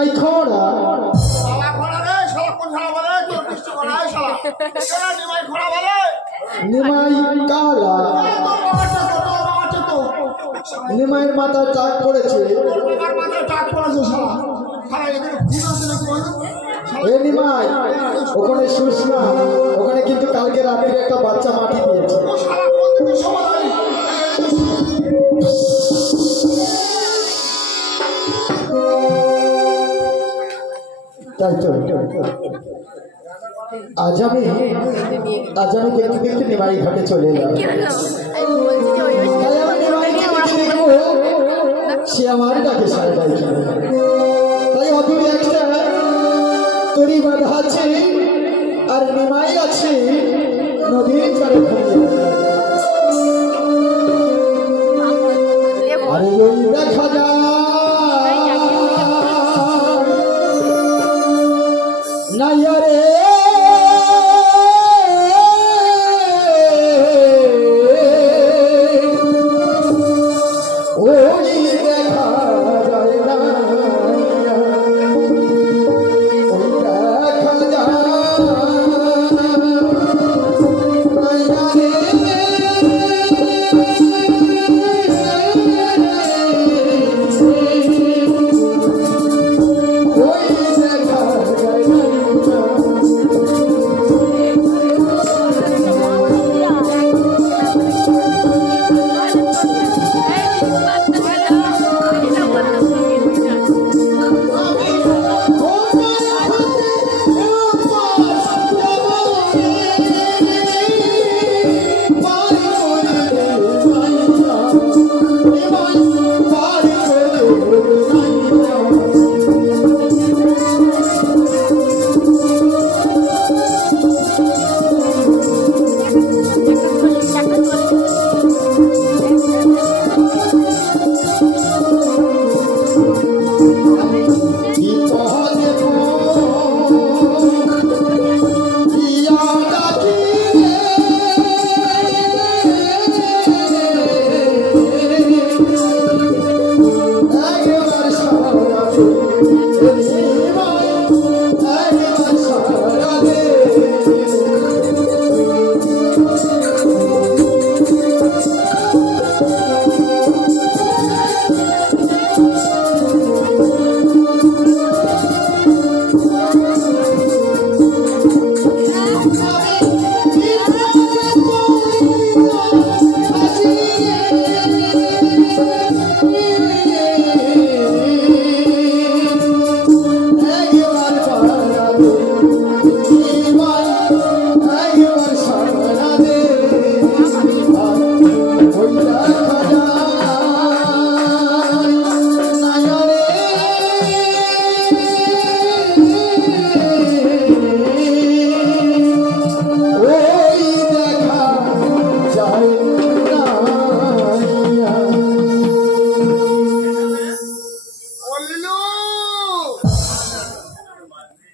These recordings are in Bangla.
নিমাই খোড়া শালা খোড়া রে শালা কোন শালা বলে তোর দৃষ্টি করা হয় শালা কেন নিমাই খোড়া বলে নিমাই কালা নিমাইয়ের মাথা টাক পড়েছে আমার মাথায় টাক পড়েছে শালা শালা এখানে ঘুম আছে না কোন এ নিমাই ওখানে শুস না ওখানে কিন্তু কালকে রাত্রে একটা বাচ্চা মাটি দিয়েছে ও শালা কোন দিকে সমাধান তাই তো আজ আমি দেখতে দেখতে নিমাই ঘাটে চলে এলাম সে আমার ডাকে সাড়া দেয় তাই অদূরে একটা তরি বাঁধা আছে আর নিমাই আছে নদীর চারে আরে ওই দেখা যায় নাইয়া রে ওই দেখা যায় না ওই দেখা যায় নাইয়া রে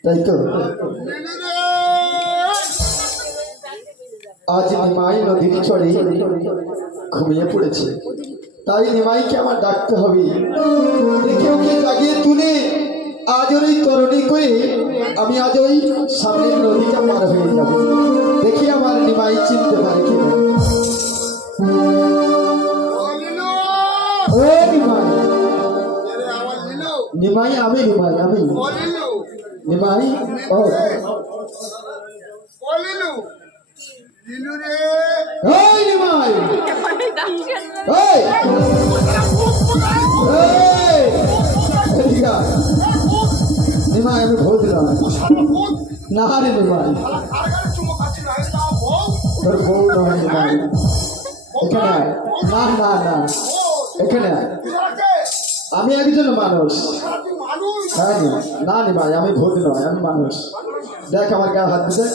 তাই তো আজ নিমাই নদীর চরে ঘুমিয়ে পড়েছে তাই নিমাইকে আমার ডাকতে হবে দেখে ওকে জাগিয়ে তুলে আজ ওই তরণী করে আমি আজ ওই সামনের নদীটা পার হয়ে যাব দেখি আমার নিমাই চিনতে পারে কিনা ও নিমাই নিমাই আমি নিমাই ও এই নিমাই এই নিমাই আমি ভোট দিলাম না রে নিমাই তোর বউ নয় নিমাই এখানে না না না এখানে আমি একজন মানুষ হ্যাঁ না নিমাই আমি ভোট নয় আমি মানুষ দেখ আমার গায়ে হাত দিতে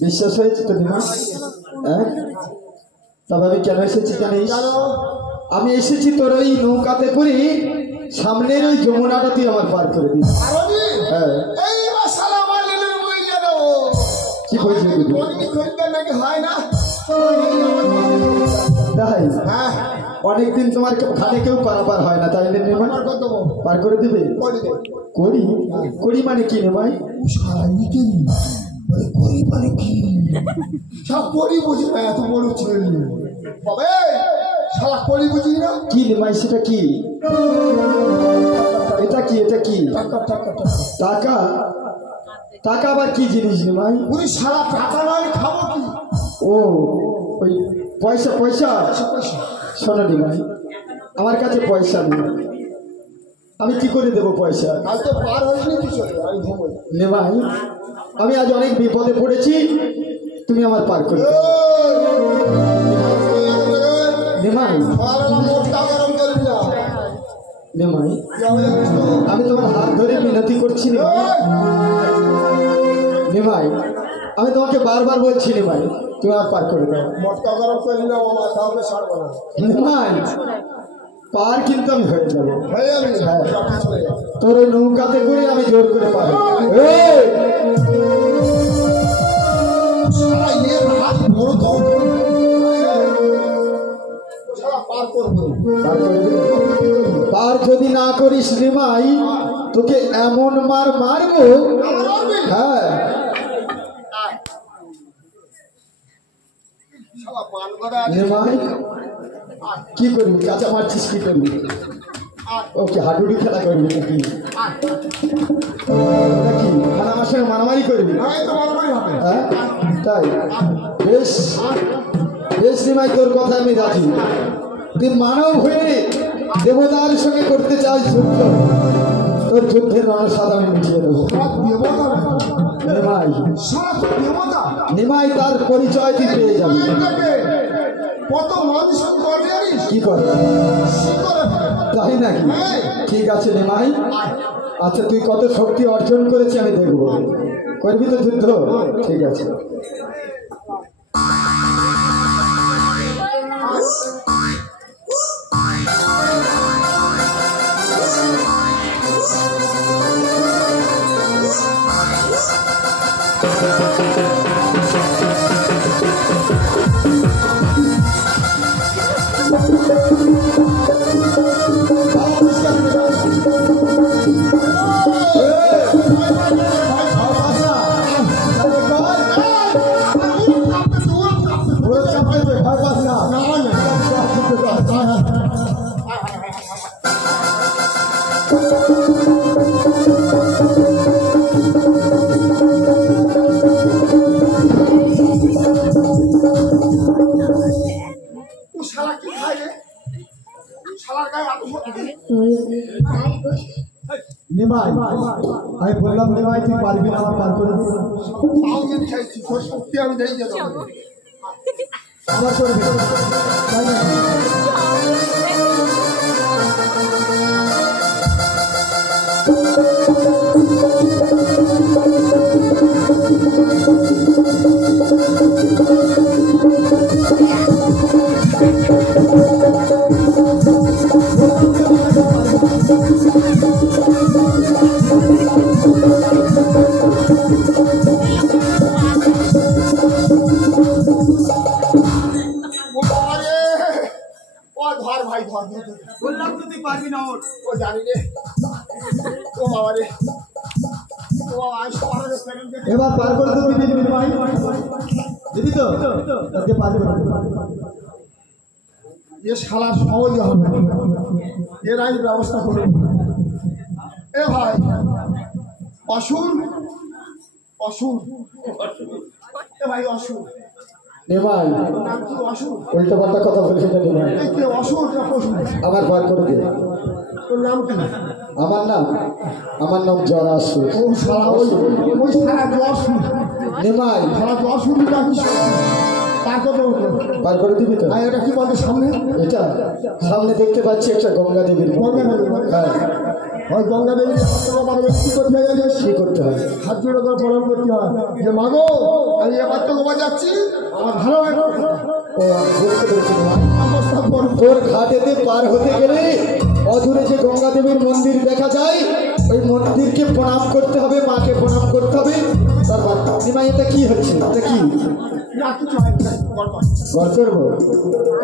বিশ্বাস হয়েছে তো নিমা হ্যাঁ তবে আমি কেন এসেছি জানিস আমি এসেছি তোর ওই নৌকাতে করে সামনের ওই যমুনাটা তুই আমার পার করে দিস হ্যাঁ কি বলছিস হয় না তাই হ্যাঁ অনেকদিন তোমার ঘাটে কেউ পারাপার হয় না, তাই নিমাই আমার কত দেবো পার করে দিবে। করে দে করি করি মানে কি নিমাই? সারাদিকে মানে করি মানে কি সব করি বুঝি না, এত বড় ছেলে বাবা সারা করি বুঝি না। কি নিমাই সেটা কি? এটা কি? এটা কি? টাকা টাকা টাকা টাকা? টাকা আবার কি জিনিস নিমাই? উনি সারা টাকা নয় খাবো কি? ও ওই পয়সা পয়সা। পয়সা শোনো নিমাই, আমার কাছে পয়সা নেই, আমি কি করে দেবো পয়সা? কাল তো পার হয়নি কিছু আমি ঘুমোই। নিমাই আমি আজ অনেক বিপদে পড়েছি, তুমি আমার পার করে দাও। নিমাই মোটটা গরম করবি না নিমাই আমি তোমার হাত ধরে মিনতি করছি নিমাই। নিমাই আমি তোমাকে বারবার বলছি নিমাই, তুমি আমার পার করে দাও। মোটটা গরম করবি না বাবা, তাহলে ছাড়বো না। নিমাই পার কিন্তু আমি হয়ে যাবো। হয়ে যাবি? হ্যাঁ। চলে যা। তোর ওই নৌকাতে করে আমি জোর করে পারবো। সারা ইয়ের হাত বড় তো সারা পার করবো। পার করে দিবো। পার যদি না করিস নিমাই তোকে এমন মার মারবো। আমার মারবি? হ্যাঁ আয়। শালা পান করা আছে। নিমাই আয়, কি করবি? কাঁচা মারছিস কি করবি? আয়, ওকে হাডুডি খেলা করবি নাকি? আয়। নাকি খানা আমার সঙ্গে মারামারি করবি? এই তো মারামারি হবে। হ্যাঁ তাই বেশ বেশ নিমাই, তোর কথা আমি রাজি। তুই মানব হয়ে দেবতার সঙ্গে করতে চাস যুদ্ধ, তোর যুদ্ধের রণসাদ আমি মিটিয়ে দেবো। শালা দেবতা না। নিমাই শালা তো দেবতা। নিমাই তার পরিচয় তুই পেয়ে যাবি। এই দেখে কত মানুষ করে জানিস? কি করে? শিকড়ে ফেলে। তাই নাকি? হ্যাঁ। ঠিক আছে নিমাই, আয়। আচ্ছা তুই কত শক্তি অর্জন করেছি আমি দেখবো। করবি তো যুদ্ধ? ঠিক আছে। ও শালা কি খায় রে? শালার গায়ে এত শক্তি? নিমাই আমি বললাম নিমাই তুই পারবি না আমার পার করে দিবি। তাও যদি চাইছি, তোর শক্তি আমি দেই যেতে হবে। আমার করবি তাই না? ও বাবা রে! ও ধর ভাই ধর ধর, ধর। বললাম তো তুই পারবি না ওর। ও জানি রে। ও বাবা রে! ও বাবা, আমি সবার আগে second থেকে- এবার পার করে তো দিবি নিমাই, দিবি তো? আজকে পার করে দিবি। এ শালা সহজ হবে না। এর আমি ব্যবস্থা করব। এ ভাই অসুর অসুর এ ভাই অসুর নিমাই নাম কি? অসুর? উল্টো পাল্টা কথা বলিস না নিমাই, এই কে অসুর না পশু? আমার পার করে দে। তোর নাম কি? আমার নাম জরাসুর। ও শালা ওই শালা অসুর। নিমাই শালা অসুর নাকি? তার কথা বলতো। পার করে দিবি তো? আর এটা কি বলতে সামনে? এটা সামনে দেখতে পাচ্ছি একটা গঙ্গা দেবীর মন্দির। গঙ্গা দেবী? হ্যাঁ ওই গঙ্গা দেবী কি করতে হয় জানিস? কি করতে হবে? হাত জোড়ে করে প্রণাম করতে হয় যে মাগো আমি এবার তো গোবা যাচ্ছি, আমার ভালো হয় না। ও আমি বুঝতে পেরেছি নিমাই। অবস্থা বড়। তোর ঘাটেতে পার হতে গেলে অদূরে যে গঙ্গা দেবীর মন্দির দেখা যায়, ওই মন্দিরকে প্রণাম করতে হবে, মাকে প্রণাম করতে হবে, তারপর নিমাই এটা কি হচ্ছে, এটা কি না কিছু হয় না, গড়গড়। ঘর করবো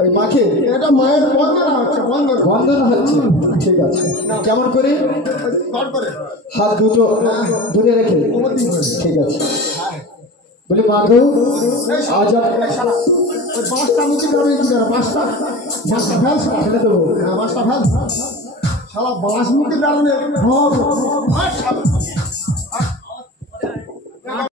ওই মাকে এটা মায়ের বন্দনা হচ্ছে, বন্দনা। বন্ধন হচ্ছে, ঠিক আছে। কেমন করে? গড় করে হাত দুটো দূরে রেখে, ওপর দিকে করে। ঠিক আছে। হ্যাঁ। বলি মাগো এই শালা, আজ এই শালা, ওই বাঁশটা মুখে ধরবে কি করে? বাঁশটা ফেল শালা। ফেলে দেবো। হ্যাঁ, বাঁশটা ফেল। শালা বাঁশ মুখে দাঁড়ালে হবে। আর শালা